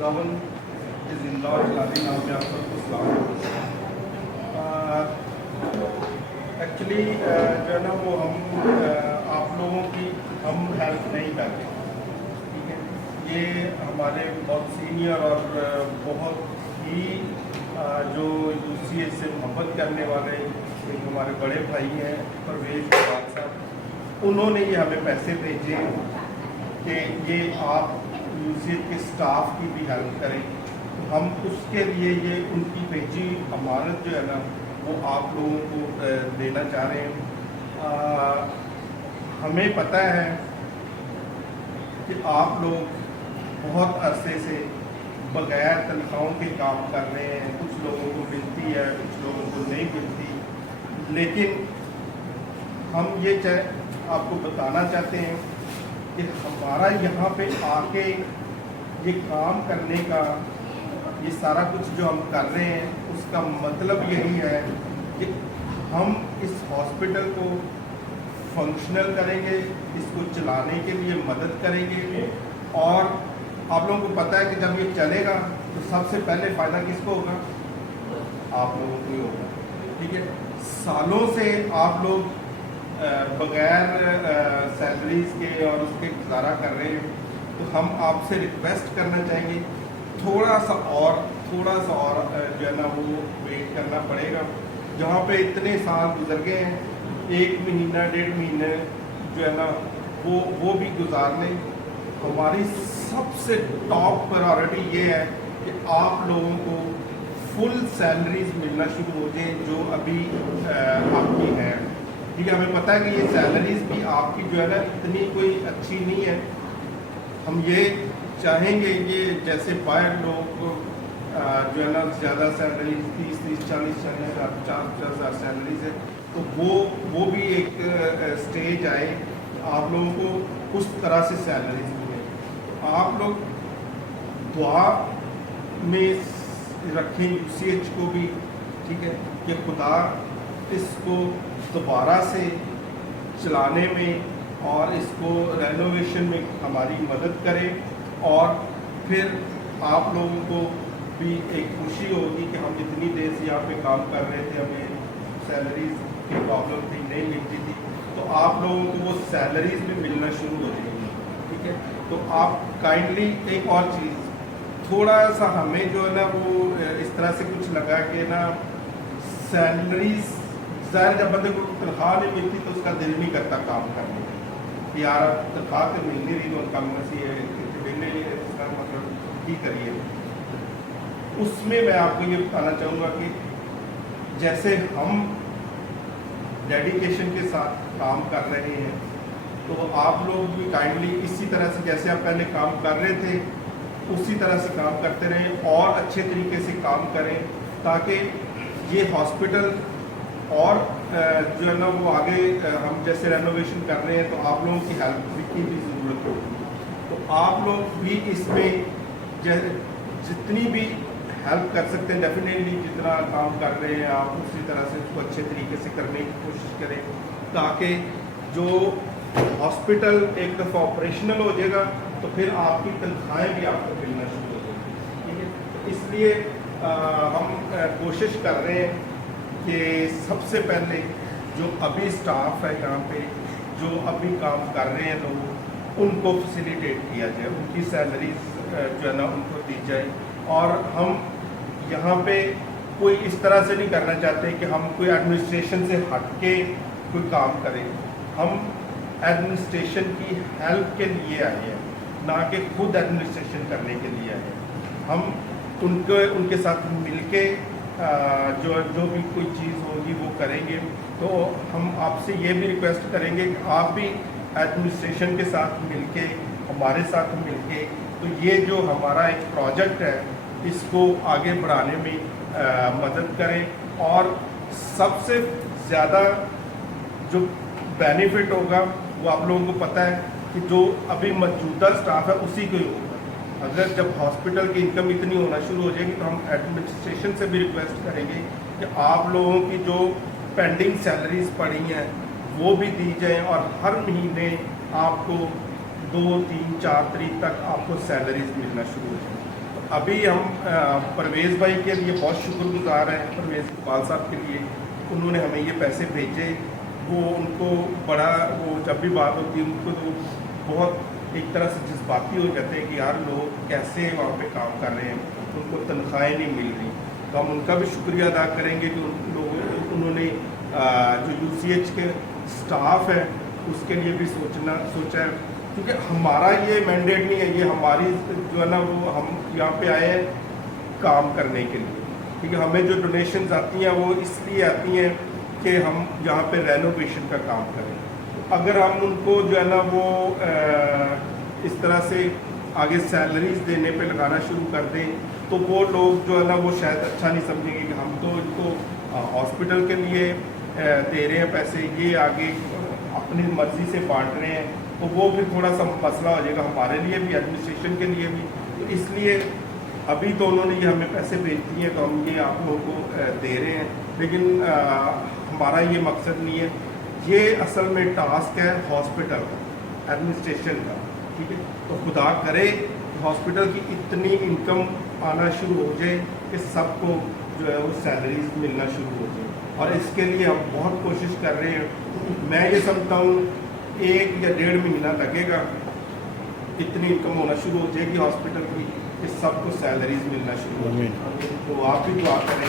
खुदावन के जिंदा और इलाही नाम में आप सबको सलाम। एक्चुअली जो है ना वो हम आप लोगों की हम हेल्प नहीं कर रहे, ठीक है। ये हमारे बहुत सीनियर और बहुत ही जो यूसीएच से मोहब्बत करने वाले एक हमारे बड़े भाई हैं परवेज इकबाल साहब, उन्होंने ये हमें पैसे भेजे कि ये आप यूसीएच के स्टाफ की भी हेल्प करें। तो हम उसके लिए ये उनकी भेजी अमानत जो है ना वो आप लोगों को देना चाह रहे हैं। हमें पता है कि आप लोग बहुत अरसे से बगैर तनख्वाहों के काम कर रहे हैं, कुछ लोगों को मिलती है, कुछ लोगों को नहीं मिलती, लेकिन हम ये आपको बताना चाहते हैं कि हमारा यहाँ पे आके ये काम करने का, ये सारा कुछ जो हम कर रहे हैं उसका मतलब यही है कि हम इस हॉस्पिटल को फंक्शनल करेंगे, इसको चलाने के लिए मदद करेंगे। और आप लोगों को पता है कि जब ये चलेगा तो सबसे पहले फ़ायदा किसको होगा? आप लोगों को ही होगा, ठीक है। सालों से आप लोग बगैर सैलरीज के और उसके गुजारा कर रहे हैं, तो हम आपसे रिक्वेस्ट करना चाहेंगे थोड़ा सा और जो है ना वो वेट करना पड़ेगा। जहाँ पे इतने साल गुजर गए हैं, 1 महीना 1.5 महीने जो है ना वो भी गुजार लें। हमारी सबसे टॉप प्रायोरिटी ये है कि आप लोगों को फुल सैलरीज मिलना शुरू हो जाए जो अभी आपकी हैं, ठीक है। हमें पता है कि ये सैलरीज भी आपकी जो है ना इतनी कोई अच्छी नहीं है। हम ये चाहेंगे ये जैसे बाहर लोग जो है ना ज़्यादा सैलरी 30-40 हज़ार सैलरीज है, तो वो भी एक स्टेज आए आप लोगों को उस तरह से सैलरीज मिले। आप लोग दुआ में रखें यूसीएच को भी, ठीक है, कि खुदा इसको दोबारा से चलाने में और इसको रेनोवेशन में हमारी मदद करे। और फिर आप लोगों को भी एक खुशी होगी कि हम इतनी देर से यहाँ पे काम कर रहे थे, हमें सैलरीज की प्रॉब्लम थी, नहीं मिलती थी, तो आप लोगों को वो सैलरीज भी मिलना शुरू हो जाएगी, ठीक है। तो आप काइंडली एक और चीज़ थोड़ा सा हमें जो है ना वो इस तरह से कुछ लगा कि ना सैलरीज ज़ाहिर जब बंदे को तनख्वाह नहीं मिलती तो उसका दिल नहीं करता काम करने कि यार तनख्वाह तो मिल नहीं रही तो कम नसी है इसका मतलब ही करिए। उसमें मैं आपको ये बताना चाहूँगा कि जैसे हम डेडिकेशन के साथ काम कर रहे हैं, तो आप लोग भी काइंडली इसी तरह से जैसे आप पहले काम कर रहे थे उसी तरह से काम करते रहें और अच्छे तरीके से काम करें, ताकि ये हॉस्पिटल और जो है ना वो आगे हम जैसे रेनोवेशन कर रहे हैं तो आप लोगों की हेल्प की भी ज़रूरत होगी। तो आप लोग भी इसमें जितनी भी हेल्प कर सकते हैं डेफिनेटली, जितना काम कर रहे हैं आप उसी तरह से उसको अच्छे तरीके से करने की कोशिश करें, ताकि जो हॉस्पिटल एक दफ़ा ऑपरेशनल हो जाएगा तो फिर आपकी तनख्वाहें भी आपको मिलना शुरू हो जाएगी, ठीक है। तो इसलिए हम कोशिश कर रहे हैं कि सबसे पहले जो अभी स्टाफ है यहाँ पे जो अभी काम कर रहे हैं लोग, उनको फैसिलिटेट किया जाए, उनकी सैलरीज जो है ना उनको दी जाए। और हम यहाँ पे कोई इस तरह से नहीं करना चाहते कि हम कोई एडमिनिस्ट्रेशन से हट के कोई काम करें। हम एडमिनिस्ट्रेशन की हेल्प के लिए आए हैं, ना कि खुद एडमिनिस्ट्रेशन करने के लिए आए हैं। हम उनके साथ मिलके जो भी कोई चीज़ होगी वो करेंगे। तो हम आपसे ये भी रिक्वेस्ट करेंगे कि आप भी एडमिनिस्ट्रेशन के साथ मिलके, हमारे साथ मिलके, तो ये जो हमारा एक प्रोजेक्ट है इसको आगे बढ़ाने में मदद करें। और सबसे ज़्यादा जो बेनिफिट होगा वो आप लोगों को पता है कि जो अभी मौजूदा स्टाफ है उसी को ही होगा। अगर जब हॉस्पिटल की इनकम इतनी होना शुरू हो जाएगी तो हम एडमिनिस्ट्रेशन से भी रिक्वेस्ट करेंगे कि आप लोगों की जो पेंडिंग सैलरीज पड़ी हैं वो भी दी जाए और हर महीने आपको 2, 3, 4 तारीख तक आपको सैलरीज मिलना शुरू हो जाए। तो अभी हम परवेज़ भाई के लिए बहुत शुक्रगुजार हैं, परवेज़ इकबाल साहब के लिए, उन्होंने हमें ये पैसे भेजे। वो उनको बड़ा, वो जब भी बात होती है उनको तो बहुत एक तरह से जज्बाती हो जाते हैं कि यार लोग कैसे वहाँ पे काम कर रहे हैं, उनको तनख्वाहें नहीं मिल रही। तो हम उनका भी शुक्रिया अदा करेंगे कि उन्होंने जो UCH के स्टाफ है उसके लिए भी सोचा है, क्योंकि हमारा ये मैंडेट नहीं है, ये हमारी जो है ना वो हम यहाँ पे आए हैं काम करने के लिए। ठीक है, हमें जो डोनेशंस आती हैं वो इसलिए आती हैं कि हम यहाँ पे रेनोवेशन का काम करें। तो अगर हम उनको जो है ना वो इस तरह से आगे सैलरीज देने पे लगाना शुरू कर दें तो वो लोग जो है ना वो शायद अच्छा नहीं समझेंगे कि हम तो इनको हॉस्पिटल के लिए दे रहे हैं पैसे, ये आगे अपनी मर्जी से बांट रहे हैं, तो वो फिर थोड़ा सा मसला हो जाएगा हमारे लिए भी, एडमिनिस्ट्रेशन के लिए भी। तो इसलिए अभी तो उन्होंने ये हमें पैसे भेज दिए तो हम ये आप लोगों को दे रहे हैं, लेकिन हमारा ये मकसद नहीं है। ये असल में टास्क है हॉस्पिटल का, एडमिनिस्ट्रेशन का। ठीक है, तो खुदा करे हॉस्पिटल की इतनी इनकम आना शुरू हो जाए कि सबको जो है वो सैलरीज मिलना शुरू हो जाए, और इसके लिए हम बहुत कोशिश कर रहे हैं। मैं ये समझता हूँ 1 या 1.5 महीना लगेगा, इतनी इनकम होना शुरू हो जाएगी हॉस्पिटल की कि सबको सैलरीज मिलना शुरू हो जाएगी। तो आप भी दुआ करें।